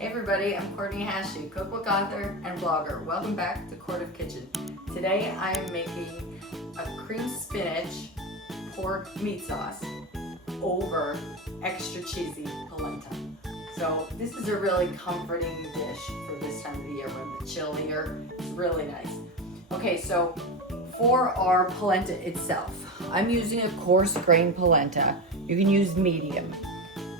Hey everybody, I'm Courtney Hashy, cookbook author and blogger. Welcome back to Court Kitchen. Today I am making a cream spinach pork meat sauce over extra cheesy polenta. So this is a really comforting dish for this time of the year when it's chillier. It's really nice. Okay, so for our polenta itself, I'm using a coarse grain polenta. You can use medium.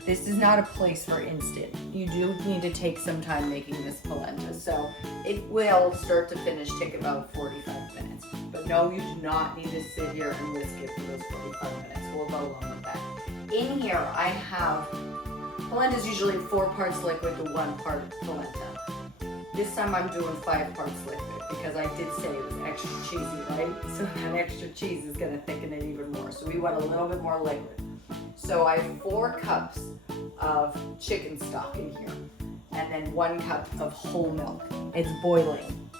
This is not a place for instant. You do need to take some time making this polenta. So it will start to finish take about 45 minutes. But no, you do not need to sit here and whisk it for those 45 minutes. We'll go along with that. In here I have, polenta is usually 4 parts liquid to 1 part polenta. This time I'm doing 5 parts liquid because I did say it was extra cheesy, right? So that extra cheese is gonna thicken it even more. So we want a little bit more liquid. So I have 4 cups of chicken stock in here and then 1 cup of whole milk. It's boiling.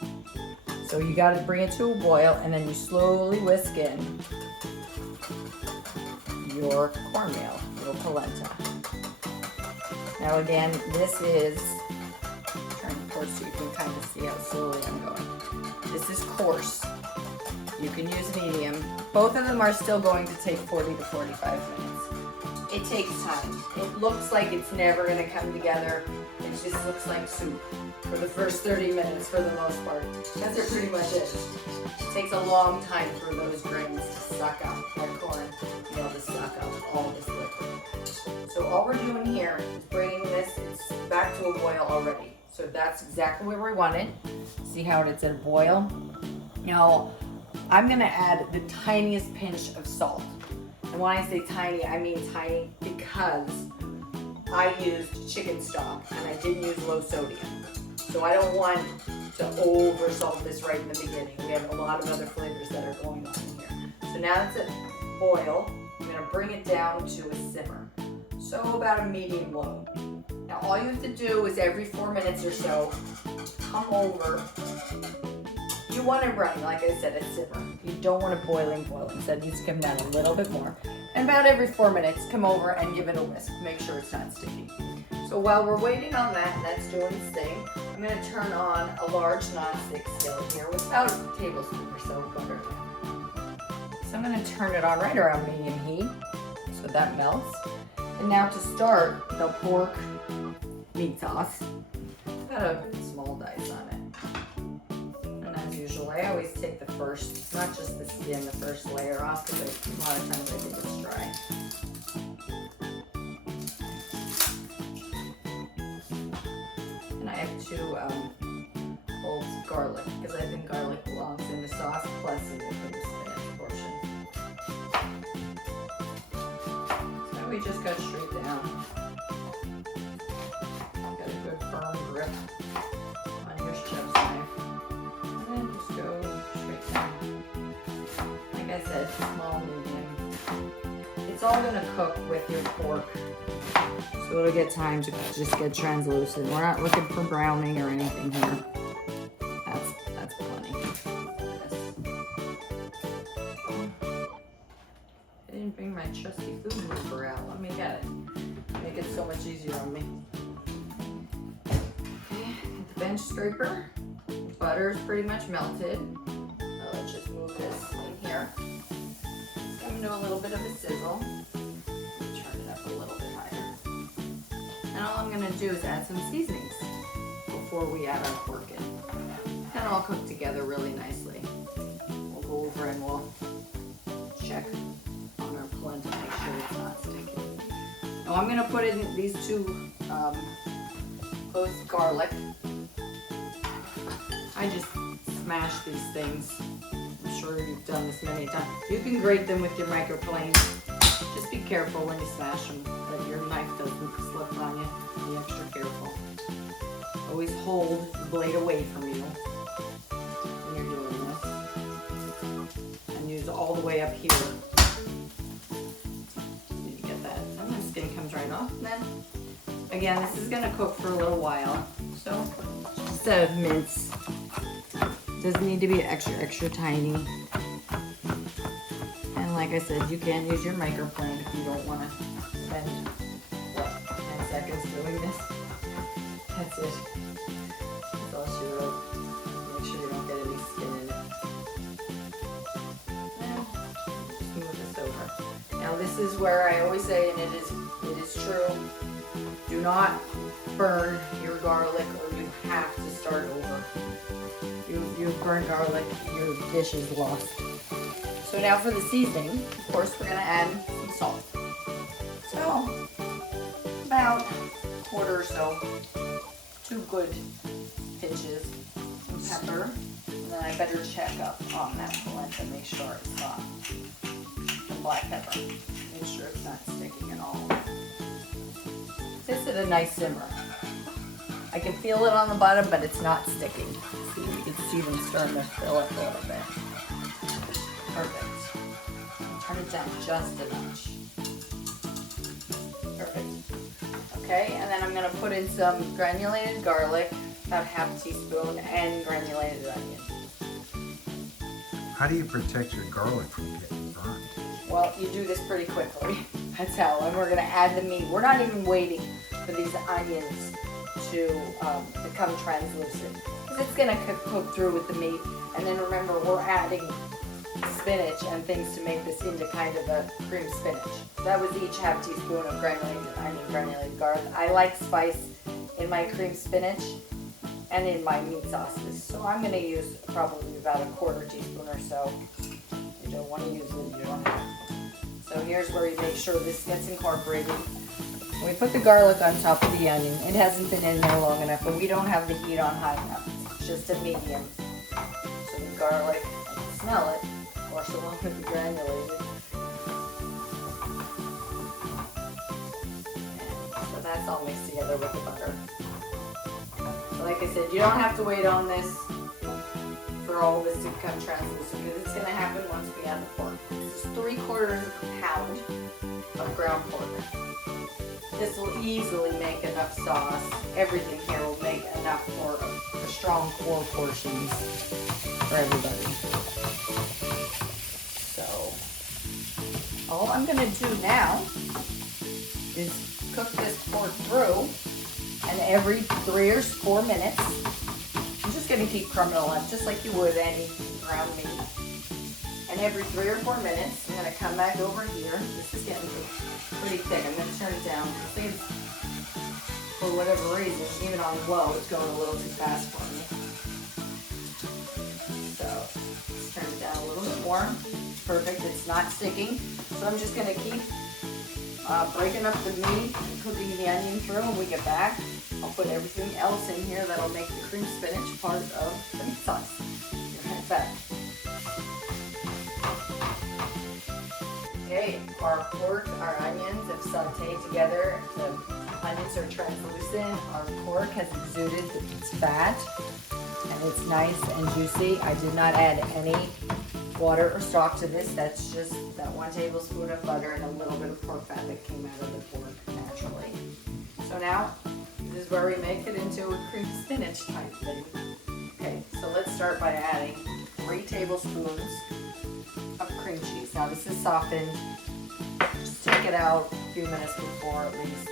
So you gotta bring it to a boil and then you slowly whisk in your cornmeal, your polenta. Now again, this is, turn it coarse so you can kind of see how slowly I'm going. This is coarse. You can use medium. Both of them are still going to take 40 to 45 minutes. It takes time. It looks like it's never gonna come together. It just looks like soup for the first 30 minutes for the most part. That's it pretty much it. It takes a long time for those grains to suck up, that corn, to be able to suck up all this liquid. So all we're doing here is bringing this, it's back to a boil already. So that's exactly where we want it. See how it's at a boil? Now, I'm gonna add the tiniest pinch of salt. And when I say tiny, I mean tiny because I used chicken stock and I didn't use low sodium. So I don't want to over salt this right in the beginning. We have a lot of other flavors that are going on in here. So now it's at boil, I'm gonna bring it down to a simmer. So about a medium low. Now all you have to do is every 4 minutes or so, come over. You want it running, like I said, at simmer. You don't want it boiling. Instead, it needs to come down a little bit more. And about every 4 minutes, come over and give it a whisk. Make sure it's not sticky. So while we're waiting on that, and that's doing its thing, I'm gonna turn on a large non-stick skillet here with about a tablespoon or so of butter. So I'm gonna turn it on right around medium heat, so that melts. And now to start the pork meat sauce, got a small dice on it. I always take the first, not just the skin, the first layer off because a lot of times I think it's dry. And I have 2 whole garlic because I think garlic belongs in the sauce plus in the spinach portion. So we just got straight down. Got a good firm grip on your chef's knife. And just go straight down. Like I said, small, medium. It's all gonna cook with your pork. So it'll get time to just get translucent. We're not looking for browning or anything here. That's plenty. I didn't bring my trusty food mover out. Let me get it. Make it so much easier on me. Okay, the bench scraper. Butter is pretty much melted. Let's just move this in here. I'm gonna do a little bit of a sizzle. Turn it up a little bit higher. And all I'm gonna do is add some seasonings before we add our pork in. And it'll all cook together really nicely. We'll go over and we'll check on our polenta, make sure it's not sticky. Now I'm gonna put in these 2 clove garlic. I just smash these things. I'm sure you've done this many times. You can grate them with your microplane. Just be careful when you smash them that your knife doesn't slip on you. Be extra careful. Always hold the blade away from you when you're doing this. And use all the way up here. Did you get that? And the skin comes right off. And then, again, this is gonna cook for a little while. So, instead of mince, doesn't need to be extra tiny. And like I said, you can use your microplane if you don't want to spend, 10 seconds doing this. That's it. That's all she wrote. Make sure you don't get any skin in it. Now, just move this over. Now this is where I always say, and it is true, do not burn your garlic or you have to start over. You burn garlic, your dish is lost. So now for the seasoning, of course we're gonna add some salt. So, about a quarter or so, 2 good pinches, some pepper, and then I better check up on that polenta, make sure it's not, some black pepper, make sure it's not sticking at all. This is a nice simmer. I can feel it on the bottom, but it's not sticking. See, you can see them starting to fill up a little bit. Perfect. Turn it down just a notch. Perfect. Okay, and then I'm gonna put in some granulated garlic, about ½ teaspoon, and granulated onion. How do you protect your garlic from getting burnt? Well, you do this pretty quickly. That's how. And we're gonna add the meat. We're not even waiting for these onions to become translucent, because it's gonna cook through with the meat. And then remember, we're adding spinach and things to make this into kind of a cream spinach. That was each ½ teaspoon of granulated onion, granulated garlic. I like spice in my cream spinach and in my meat sauces, so I'm going to use probably about a ¼ teaspoon or so. You don't want to use it, you don't have. So here's where you make sure this gets incorporated. We put the garlic on top of the onion. It hasn't been in there long enough, but we don't have the heat on high enough. It's just a medium. So the garlic, I can smell it, of course, along with the granulated. So that's all mixed together with the butter. So like I said, you don't have to wait on this for all this to become translucent, because it's going to happen once we add the pork. This is 3/4 pound of ground pork. This will easily make enough sauce. Everything here will make enough for a strong 4 portions for everybody. So, all I'm going to do now is cook this pork through, and every 3 or 4 minutes, I'm just going to keep crumbing along, just like you would any ground meat. And every 3 or 4 minutes, I'm going to come back over here. This is getting pretty thick. I'm going to turn it down. See, for whatever reason, even on low, it's going a little too fast for me. So, let's turn it down a little bit more. Perfect. It's not sticking. So I'm just going to keep breaking up the meat and cooking the onion through. When we get back, I'll put everything else in here that'll make the cream spinach part of the meat sauce. Get right back. Okay, our pork, our onions have sauteed together. The onions are translucent. Our pork has exuded its fat, and it's nice and juicy. I did not add any water or stock to this. That's just that 1 tablespoon of butter and a little bit of pork fat that came out of the pork naturally. So now, this is where we make it into a cream spinach type thing. Okay, so let's start by adding 3 tablespoons of cream cheese. Now this is softened. Just take it out a few minutes before, at least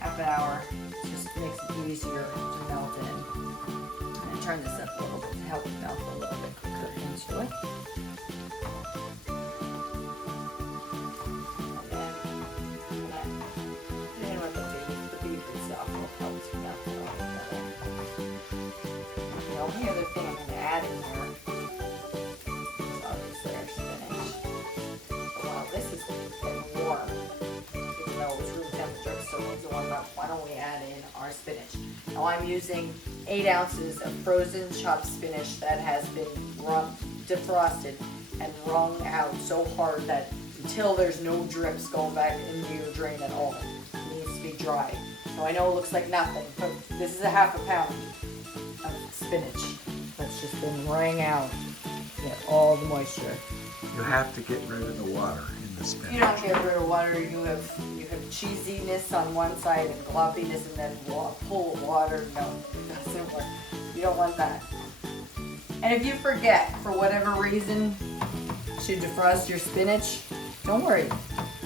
half an hour. Just makes it easier to melt in. And turn this up a little bit to help it melt a little bit quicker into it. And then with the beef itself will help to melt it all together. The only other thing I'm going to add in here, why don't we add in our spinach? Now I'm using 8 ounces of frozen chopped spinach that has been defrosted and wrung out so hard that until there's no drips going back into your drain at all. It needs to be dry. So I know it looks like nothing, but this is a ½ pound of spinach that's just been wrung out to get all the moisture. You have to get rid of the water in the spinach. You don't get rid of water. You have cheesiness on one side and gloppiness, and then pull water. No, it doesn't work. You don't want that. And if you forget, for whatever reason, to defrost your spinach, don't worry.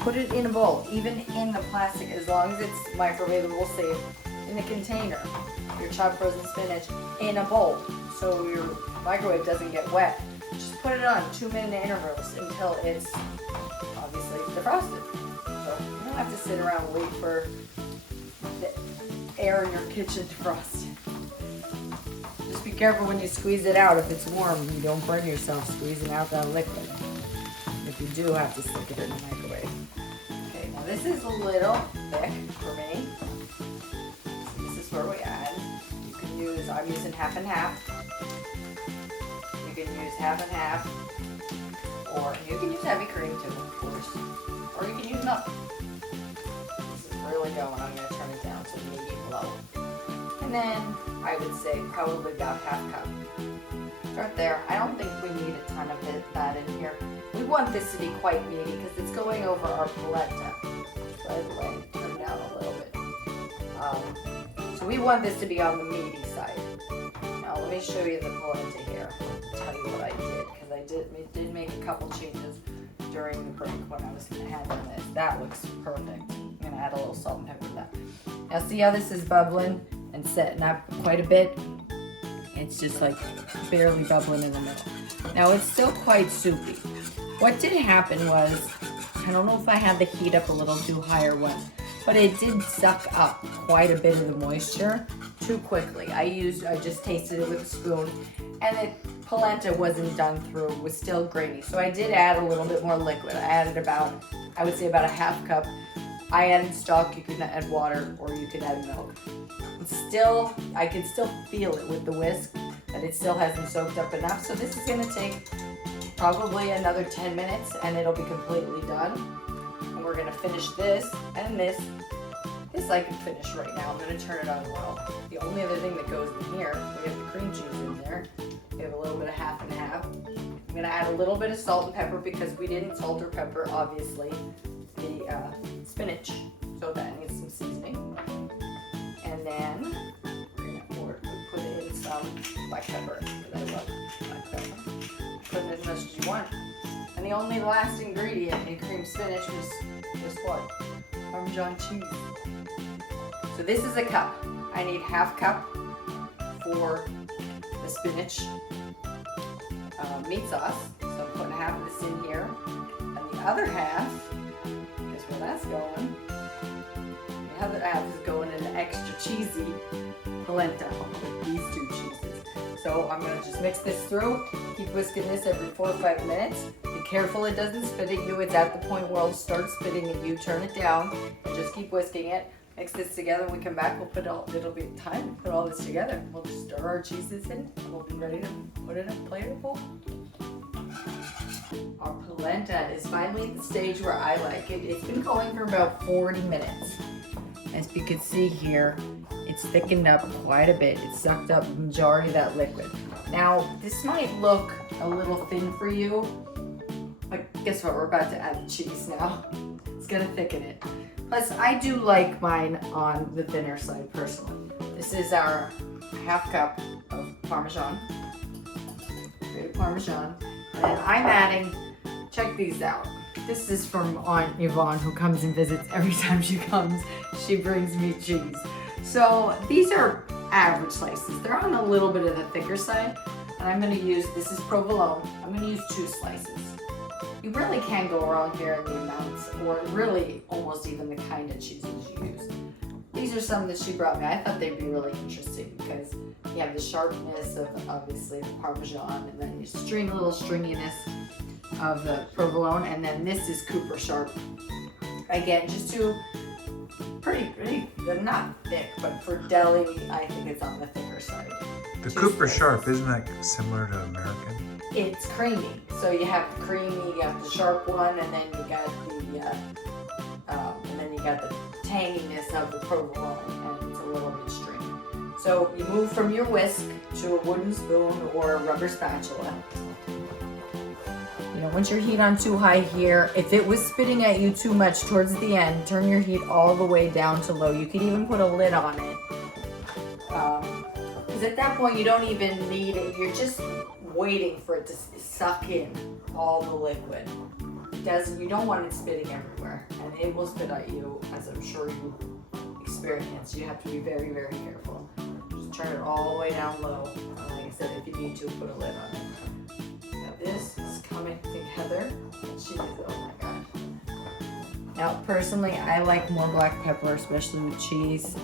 Put it in a bowl, even in the plastic, as long as it's microwavable safe. in a container, your chopped frozen spinach in a bowl so your microwave doesn't get wet. Just put it on 2-minute intervals until it's obviously defrosted. So you don't have to sit around and wait for the air in your kitchen to defrost. Just be careful when you squeeze it out. If it's warm, you don't burn yourself squeezing out that liquid. If you do have to stick it in the microwave. Okay, now this is a little thick for me. So this is where we add. You can use, I'm using half and half. You can use half and half. Or you can use heavy cream too, of course. Or you can use nothing. This is really going. I'm going to turn it down to medium low. And then I would say probably about half cup. Start there. I don't think we need a ton of that in here. We want this to be quite meaty because it's going over our polenta. By the way, turn down a little bit. So we want this to be on the meaty side. Now let me show you the polenta here. I'll tell you what I did because I did make a couple changes during the break when I was handling this. That looks perfect. I'm gonna add a little salt and pepper to that. Now see how this is bubbling and setting up quite a bit? It's just like barely bubbling in the middle. Now it's still quite soupy. What did happen was, I don't know if I had the heat up a little too high or what, but it did suck up quite a bit of the moisture too quickly. I just tasted it with a spoon, and the polenta wasn't done through, it was still grainy. So I did add a little bit more liquid. I added about, I would say about a half cup. I added stock, you could add water, or you could add milk. It's still, I can still feel it with the whisk, that it still hasn't soaked up enough. So this is gonna take probably another 10 minutes and it'll be completely done. And we're gonna finish this and this. This I can finish right now. I'm gonna turn it on low. The only other thing that goes in here, we have the cream cheese in there. We have a little bit of half and half. I'm gonna add a little bit of salt and pepper because we didn't salt or pepper, obviously, the spinach. So that needs some seasoning. And then we're gonna put in some black pepper, because I love black pepper. Put in as much as you want. And the only last ingredient in cream spinach was this what? Parmesan cheese. So this is a cup. I need half cup for the spinach meat sauce. So I'm putting half of this in here. And the other half, guess where that's going? The other half is going in the extra cheesy polenta with these two cheeses. So I'm gonna just mix this through, keep whisking this every 4 or 5 minutes. Be careful it doesn't spit at you. It's at the point where it'll start spitting at you. Turn it down and just keep whisking it. Mix this together. When we come back, it'll be time to put all this together. We'll just stir our cheeses in and we'll be ready to put it in a plater bowl. Our polenta is finally at the stage where I like it. It's been going for about 40 minutes. As you can see here, it's thickened up quite a bit. It sucked up the majority of that liquid. Now, this might look a little thin for you, but guess what? We're about to add the cheese now. It's gonna thicken it. Plus, I do like mine on the thinner side personally. This is our half cup of Parmesan, grated Parmesan, and I'm adding, check these out. This is from Aunt Yvonne, who comes and visits every time she comes. She brings me cheese. So these are average slices. They're on a little bit of the thicker side. And I'm gonna use, this is provolone. I'm gonna use 2 slices. You really can go wrong here in the amounts, or really almost even the kind of cheeses you use. These are some that she brought me. I thought they'd be really interesting because you have the sharpness of obviously the Parmesan, and then you little stringiness of the provolone, and then this is Cooper Sharp. Again, just two pretty, they're not thick, but for deli, I think it's on the thicker side. The Cooper Sharp, isn't that similar to American? It's creamy. So you have the creamy, you have the sharp one, and then you got the tanginess of the provolone, and it's a little bit stringy. So you move from your whisk to a wooden spoon or a rubber spatula. You don't want your heat on too high here. If it was spitting at you too much towards the end, turn your heat all the way down to low. You could even put a lid on it. Because at that point, you don't even need it. You're just waiting for it to suck in all the liquid. You don't want it spitting everywhere, and it will spit at you, as I'm sure you experience. You have to be very, very careful. Just turn it all the way down low. And like I said, if you need to, put a lid on it. Now this is coming together. Cheese, oh my god. Now personally, I like more black pepper, especially with cheese.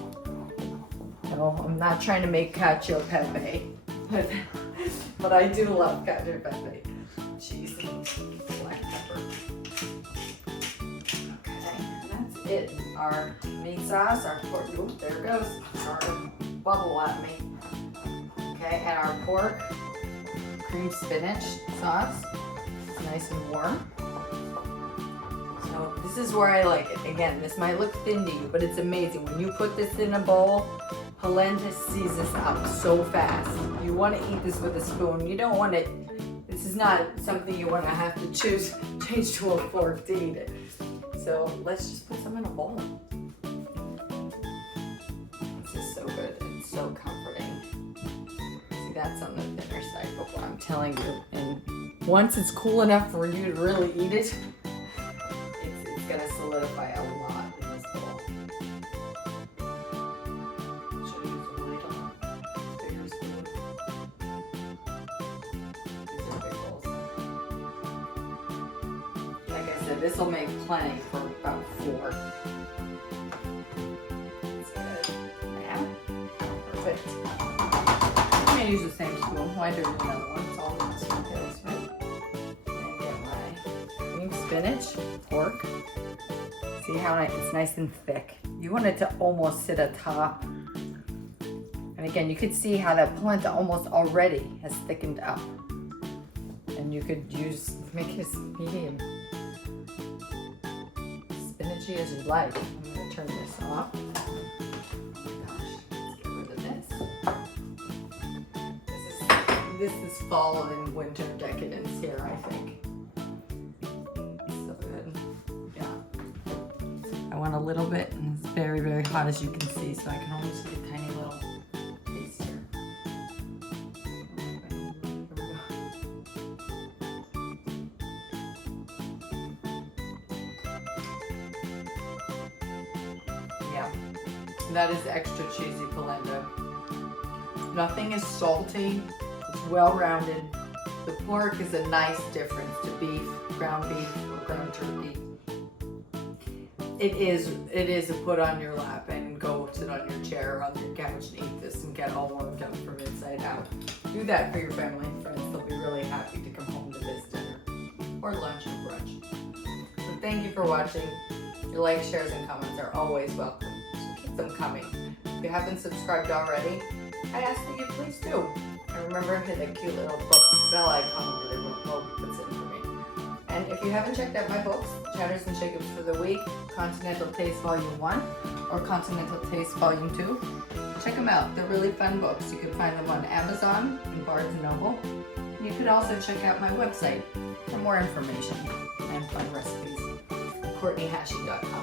No, I'm not trying to make cacio e pepe, but I do love cacio e pepe. Cheese and black pepper. Okay, and that's it. Our meat sauce, our pork, oop, there it goes. Started to bubble at me. Okay, and our pork cream spinach sauce. It's nice and warm. So this is where I like it. Again, this might look thin to you, but it's amazing. When you put this in a bowl, Polenta seasons up so fast. You want to eat this with a spoon. You don't want it, this is not something you want to have to change to a fork to eat it. So let's just put some in a bowl. This is so good. It's so comforting. See, that's on the thinner side, but what I'm telling you, and once it's cool enough for you to really eat it, it's gonna solidify a lot in this bowl. Should I use a little bigger spoon? These are big bowls. Like I said, this will make plenty for about 4. That's good. Now, perfect. I'm gonna use the same spoon. Why do another one? It's all in the same place, right? And get my cream spinach, pork. See how it's nice and thick. You want it to almost sit atop. And again, you could see how that polenta almost already has thickened up. And you could make this medium spinachy as you'd like. I'm gonna turn this off. This is fall and winter decadence here, I think. So good. Yeah. I want a little bit, and it's very, very hot as you can see, so I can only see a tiny little piece here. Here we go. Yeah. That is extra cheesy polenta. Nothing is salty. Well-rounded. The pork is a nice difference to beef, ground beef, or ground turkey. It is a put on your lap and go sit on your chair or on your couch and eat this and get all warmed up from inside out. Do that for your family and friends. They'll be really happy to come home to this dinner or lunch or brunch. So thank you for watching. Your likes, shares, and comments are always welcome. So keep them coming. If you haven't subscribed already, I ask that you please do. And remember, hit that cute little bell icon over there will put it in for me. And if you haven't checked out my books, Chatters and Shakeups for the Week, Continental Taste Volume 1 or Continental Taste Volume 2, check them out. They're really fun books. You can find them on Amazon and Barnes & Noble. And you can also check out my website for more information and fun recipes, CourtneyHashy.com.